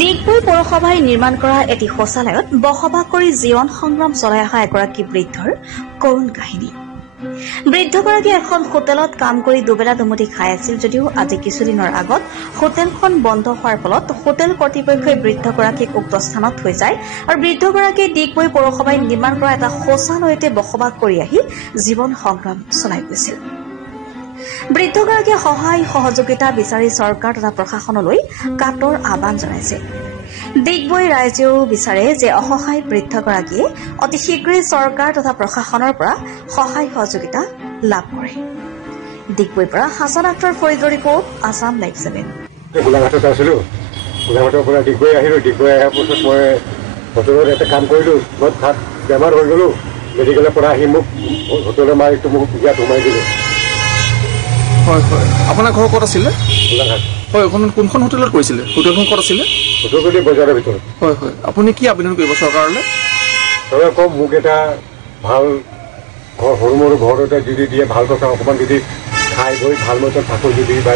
ডিগবৈ পৌৰসভাই নিৰ্মাণ কৰা এটি শৌচালয়ত বসবাস কৰি জীৱন সংগ্ৰাম চলাই অহা এগৰাকী বৃদ্ধৰ কৰুণ কাহিনী। বৃদ্ধগৰাকীয়ে এখন হোটেলত কাম কৰি দুবেলা দুমুঠি খাই আছিল যদিও আজি কিছুদিনৰ আগত হোটেলখন বন্ধ হোৱাৰ ফলত হোটেল কৰ্তৃপক্ষই বৃদ্ধগৰাকীক উক্ত স্থানত থৈ যায় আৰু বৃদ্ধগৰাকীয়ে ডিগবৈ পৌৰসভাই নিৰ্মাণ কৰা এটা শৌচালয়তে বসবাস কৰি আহি জীৱন সংগ্ৰাম চলাই গৈছিল। বৃদ্ধগৰাকীয়ে সহায় সহযোগিতা বিচাৰি চৰকাৰ তথা প্ৰশাসনলৈ কাতৰ আহ্বান জনাইছে। ডিগবৈ ৰাইজেও বিচাৰে যে অসহায় বৃদ্ধগৰাকীয়ে অতি শীঘ্ৰেই চৰকাৰ তথা প্ৰশাসনৰ পৰা সহায় সহযোগিতা লাভ কৰে। ডিগবৈৰ পৰা হাছান আখতাৰ ফৰিদৰ ৰিপৰ্ট, আছাম লাইভ 7। গোলাঘাটত আছিলোঁ, গোলাঘাটৰ পৰা ডিগবৈ আহিলোঁ। ডিগবৈ অহাৰ পাছত মই হোটেলত এটা কাম কৰিলোঁ। মই তাত বেমাৰ হৈ গ'লোঁ। মেডিকেলৰ পৰা আহি মোক হোটেলৰ মালিকটো মোক ইয়াত সোমাই দিলে। হয় হয়, আপোনাৰ ঘৰ ক'ত আছিলে? গোলাঘাট। হয়, কোনখন হোটেলত কৰিছিলে? হোটেলখন ক'ত আছিলে? হোটেলখনি বজাৰৰ ভিতৰত। হয় হয়, আপুনি কি আবেদন কৰিব চৰকাৰলৈ? চৰকাৰে কওক মোক এটা ভাল ঘৰ, সৰু মৰু ঘৰ এটা যদি দিয়ে, ভাল কথা অকণমান যদি খাই বৈ ভাল মতে থাকোঁ যদি বা